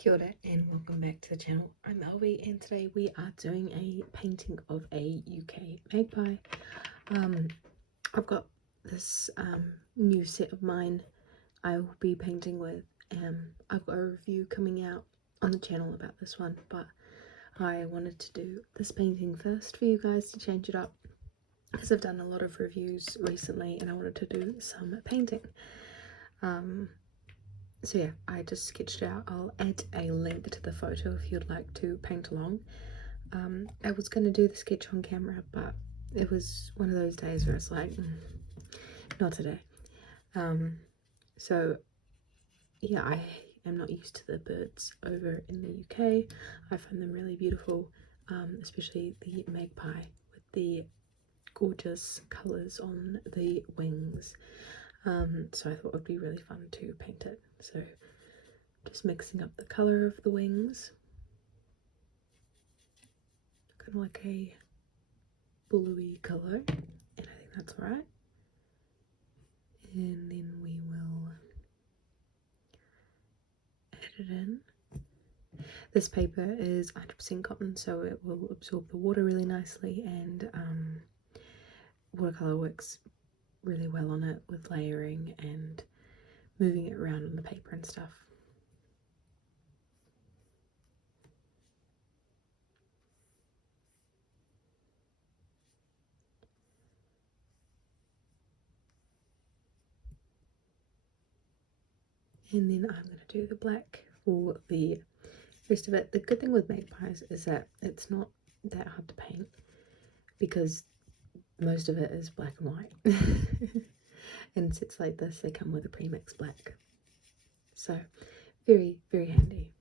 Kia ora and welcome back to the channel. I'm Elvie and today we are doing a painting of a UK magpie. I've got this new set of mine I will be painting with. I've got a review coming out on the channel about this one, but I wanted to do this painting first for you guys to change it up, because I've done a lot of reviews recently and I wanted to do some painting. So yeah, I just sketched out. I'll add a link to the photo if you'd like to paint along. I was going to do the sketch on camera, but it was one of those days where it's like, not today. So yeah, I am not used to the birds over in the UK. I find them really beautiful, especially the magpie with the gorgeous colours on the wings. So I thought it would be really fun to paint it. So just mixing up the colour of the wings, kind of like a bluey colour, and I think that's alright. And then we will add it in. This paper is 100% cotton, so it will absorb the water really nicely, and watercolour works really well on it with layering and moving it around on the paper and stuff. And then I'm going to do the black for the rest of it. The good thing with magpies is that it's not that hard to paint because most of it is black and white. And sets like this, they come with a premix black. So very, very handy.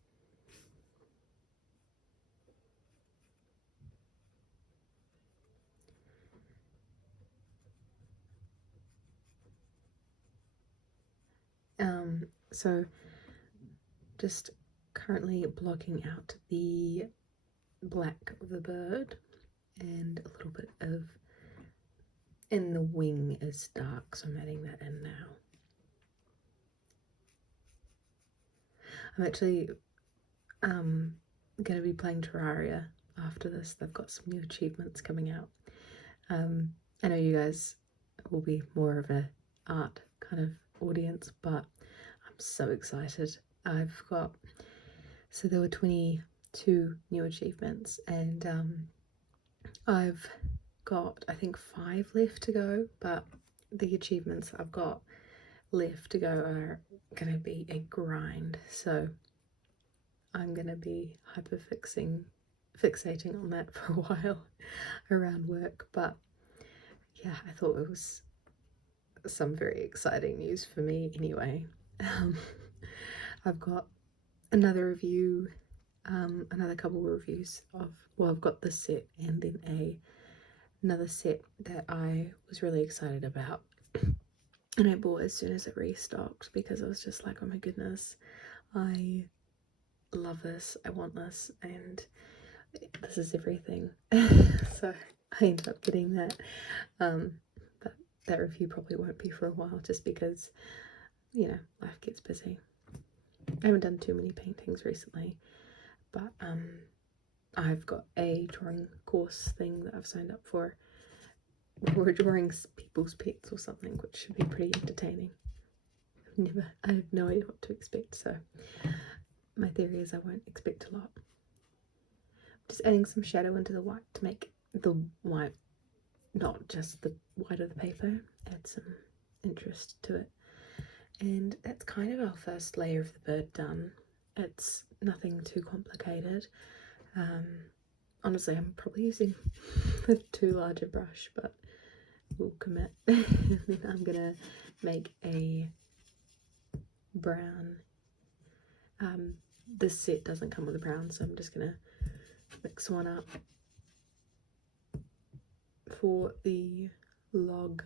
So just currently blocking out the black of the bird, and a little bit of, and the wing is dark, so I'm adding that in now. I'm actually going to be playing Terraria after this. They've got some new achievements coming out. I know you guys will be more of a art kind of audience, but I'm so excited. I've got, so there were 22 new achievements, and I've got I think 5 left to go, but the achievements I've got left to go are gonna be a grind, so I'm gonna be fixating on that for a while around work. But yeah, I thought it was some very exciting news for me anyway. I've got another review, another couple of reviews of, well, I've got this set and then another set that I was really excited about, and I bought as soon as it restocked because I was just like, oh my goodness, I love this, I want this, and this is everything. So I ended up getting that, but that review probably won't be for a while, just because, you know, life gets busy. I haven't done too many paintings recently, but I've got a drawing course thing that I've signed up for drawing people's pets or something, which should be pretty entertaining. I have no idea what to expect, so my theory is I won't expect a lot. Just adding some shadow into the white to make the white, not just the white of the paper, add some interest to it. And that's kind of our first layer of the bird done. It's nothing too complicated. Honestly, I'm probably using a too large a brush, but we'll commit. And then I'm gonna make a brown. This set doesn't come with a brown, so I'm just gonna mix one up for the log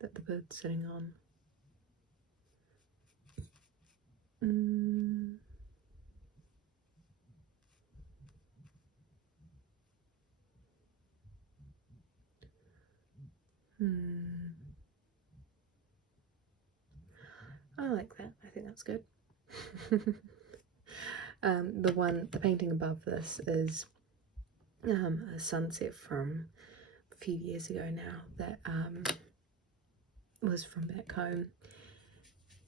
that the bird's sitting on. I like that. I think that's good. The painting above this is a sunset from a few years ago now that was from back home,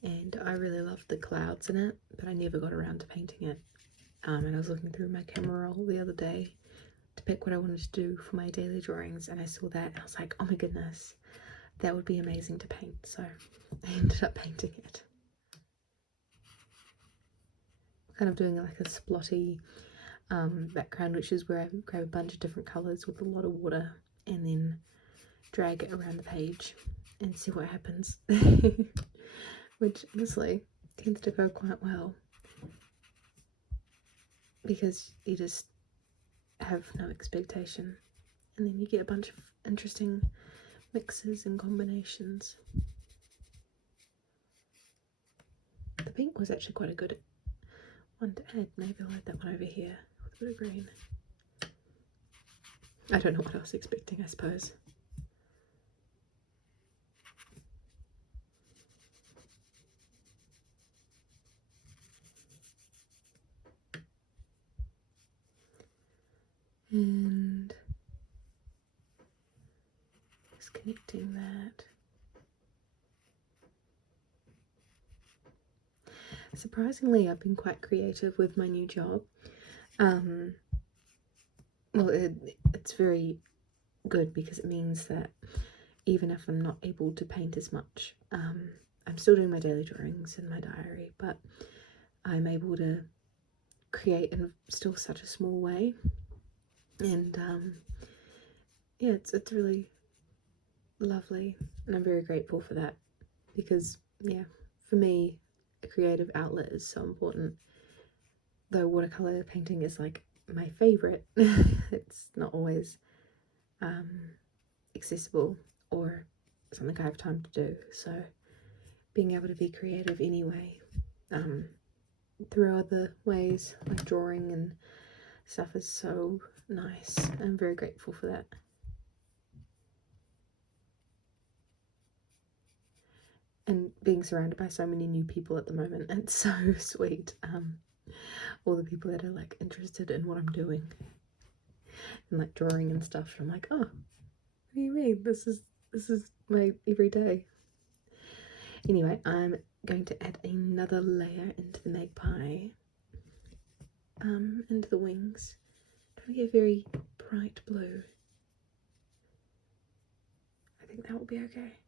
and I really loved the clouds in it, but I never got around to painting it. And I was looking through my camera roll the other day to pick what I wanted to do for my daily drawings, and I saw that and I was like, oh my goodness, that would be amazing to paint. So I ended up painting it. Kind of doing like a splotty background, which is where I grab a bunch of different colours with a lot of water and then drag it around the page and see what happens. Which honestly tends to go quite well, because you just have no expectation and then you get a bunch of interesting mixes and combinations. The pink was actually quite a good one to add. Maybe I'll add that one over here with a bit of green. I don't know what I was expecting, I suppose. And just connecting that. Surprisingly, I've been quite creative with my new job. Well, it's very good because it means that even if I'm not able to paint as much, I'm still doing my daily drawings in my diary, but I'm able to create in still such a small way. And yeah, it's really lovely, and I'm very grateful for that, because yeah, for me, a creative outlet is so important. Though watercolor painting is like my favorite, it's not always accessible or something I have time to do. So being able to be creative anyway, through other ways like drawing and stuff, is so nice. I'm very grateful for that. And being surrounded by so many new people at the moment, it's so sweet. All the people that are like interested in what I'm doing and like drawing and stuff. And I'm like, oh, what do you mean? This is my everyday. Anyway, I'm going to add another layer into the Magpie, into the wings. Trying to get a very bright blue. I think that will be okay.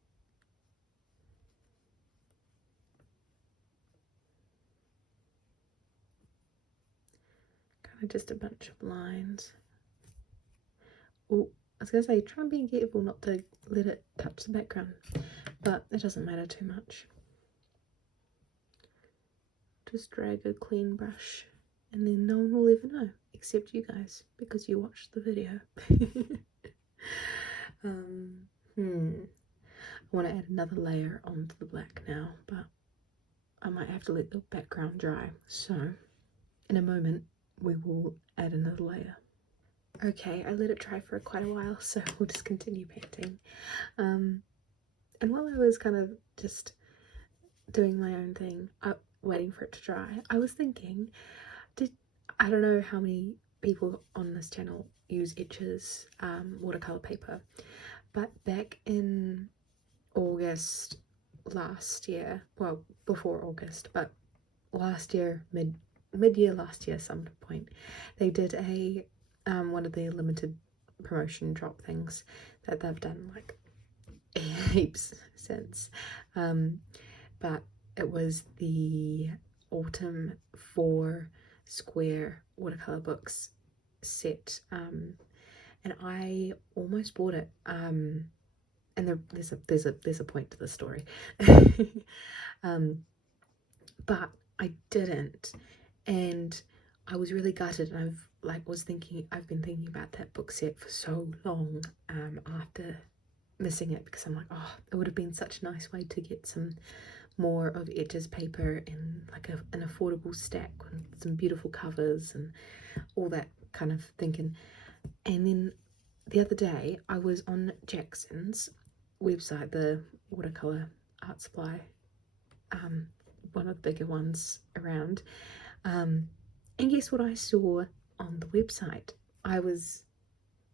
Kind of just a bunch of lines. Oh, I was going to say, try and be careful not to let it touch the background, but it doesn't matter too much. Just drag a clean brush and then no one will ever know, except you guys, because you watched the video. I want to add another layer onto the black now, but I might have to let the background dry. So in a moment we will add another layer. Okay, I let it dry for quite a while, so we'll just continue painting. And while I was kind of just doing my own thing, waiting for it to dry, I was thinking, I don't know how many people on this channel use Etches watercolor paper, but back in August last year, well, before August, but last year, mid-year last year, some point, they did a one of the limited promotion drop things that they've done like heaps since, but it was the Autumn 4 square watercolor books set, and I almost bought it, and there's a point to the story. But I didn't, and I was really gutted, and I've been thinking about that book set for so long after missing it, because I'm like, oh, it would have been such a nice way to get some more of Etches paper in like an affordable stack with some beautiful covers and all that kind of thinking. And then the other day I was on Jackson's website, the watercolor art supply, one of the bigger ones around, And guess what I saw on the website? I was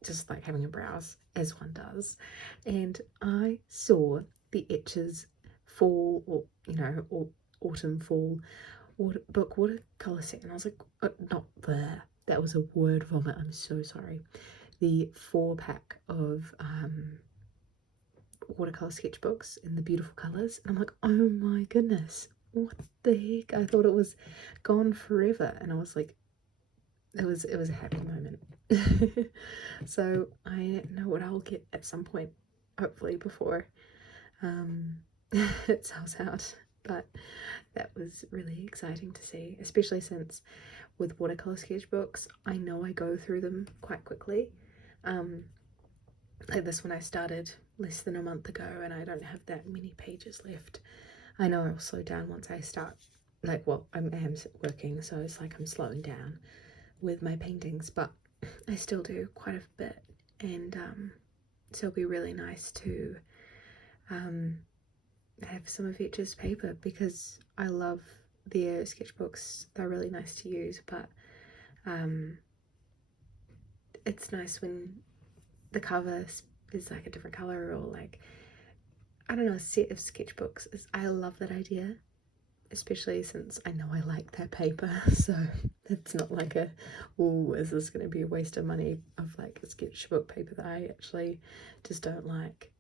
just like having a browse, as one does, and I saw the Etches fall, or or autumn fall book watercolor set, and I was like, not there. That was a word vomit. I'm so sorry. The 4-pack of watercolor sketchbooks in the beautiful colors, and I'm like, oh my goodness, what the heck? I thought it was gone forever, and I was like, it was a happy moment. So I know what I'll get at some point, hopefully before it sells out. But that was really exciting to see, especially since with watercolor sketchbooks, I know I go through them quite quickly. Like this one I started less than a month ago, and I don't have that many pages left. I know I'll slow down once I start, like, well, I am working, so it's like I'm slowing down with my paintings, but I still do quite a bit, and so it'll be really nice to have some of Etch's paper, because I love their sketchbooks. They're really nice to use, but it's nice when the cover is like a different color, or like, I don't know, a set of sketchbooks. I love that idea, especially since I know I like that paper, so it's not like oh, is this going to be a waste of money of like a sketchbook paper that I actually just don't like.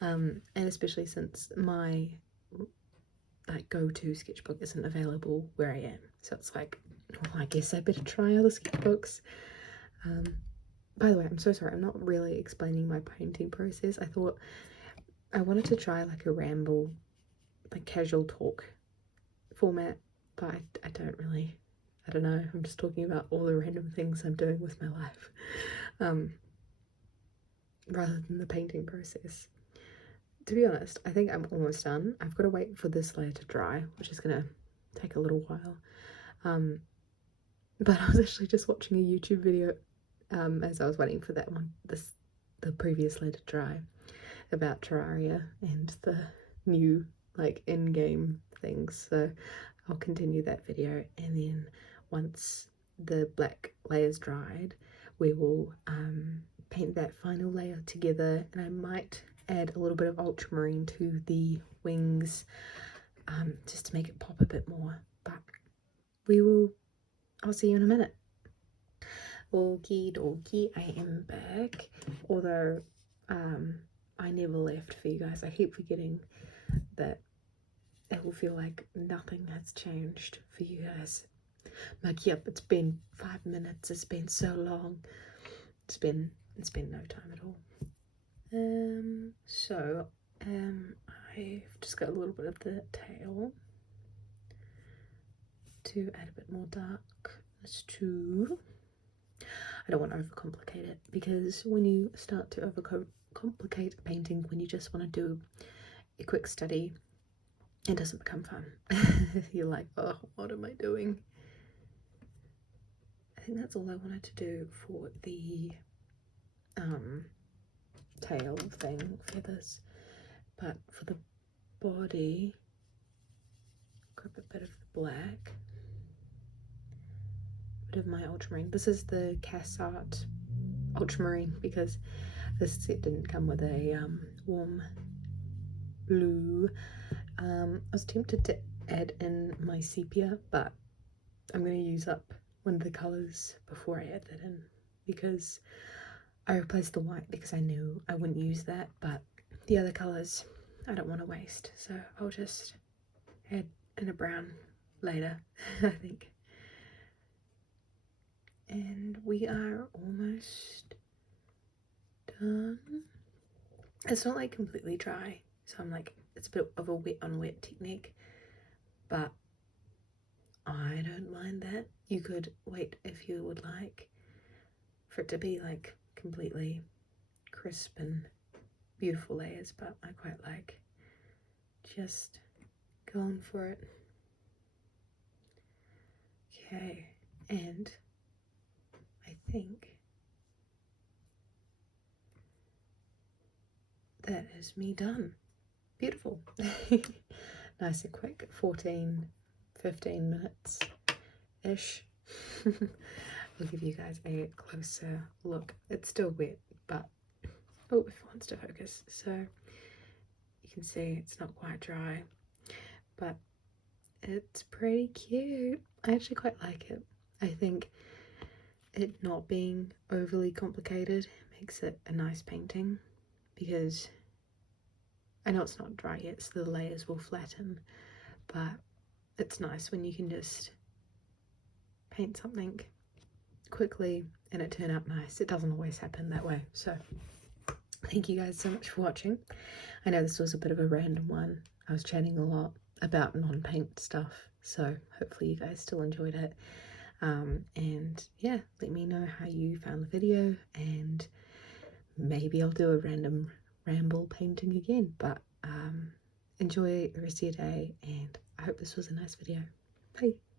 And especially since my like go-to sketchbook isn't available where I am, so it's like, well, I guess I better try other sketchbooks. By the way, I'm so sorry, I'm not really explaining my painting process. I thought I wanted to try like a ramble, like casual talk format, but I don't really, I don't know, I'm just talking about all the random things I'm doing with my life, rather than the painting process. To be honest, I think I'm almost done. I've got to wait for this layer to dry, which is gonna take a little while. But I was actually just watching a YouTube video as I was waiting for that one, the previous layer to dry, about Terraria and the new like in-game things. So I'll continue that video, and then once the black layer's dried, we will paint that final layer together, and I might add a little bit of ultramarine to the wings, just to make it pop a bit more. But I'll see you in a minute. Okie dokie, I am back. Although I never left for you guys. I keep forgetting that it will feel like nothing has changed for you guys. I'm like, yep, it's been 5 minutes, it's been so long. It's been no time at all. So I've just got a little bit of the tail to add a bit more darkness to. I don't want to overcomplicate it, because when you start to overcomplicate a painting, when you just want to do a quick study, it doesn't become fun. You're like, oh, what am I doing? I think that's all I wanted to do for the tail thing, feathers. But for the body, grab a bit of the black, bit of my ultramarine. This is the Cassart ultramarine, because this set didn't come with a warm blue. I was tempted to add in my sepia, but I'm going to use up one of the colours before I add that in, because I replaced the white because I knew I wouldn't use that, but the other colours I don't want to waste, so I'll just add in a brown later, I think. And we are almost done. It's not like completely dry, so I'm like, it's a bit of a wet on wet technique, but I don't mind that. You could wait if you would like for it to be like completely crisp and beautiful layers, but I quite like just going for it. Okay, and I think that is me done. Beautiful. Nice and quick, 15 minutes ish. I'll give you guys a closer look. It's still wet, but oh, if it wants to focus. So you can see it's not quite dry, but it's pretty cute. I actually quite like it. I think it not being overly complicated makes it a nice painting, because I know it's not dry yet, so the layers will flatten, but it's nice when you can just paint something quickly and it turn out nice. It doesn't always happen that way. So thank you guys so much for watching. I know this was a bit of a random one. I was chatting a lot about non-paint stuff, so hopefully you guys still enjoyed it. And yeah, let me know how you found the video, and maybe I'll do a random ramble painting again. But enjoy the rest of your day, and I hope this was a nice video. Bye.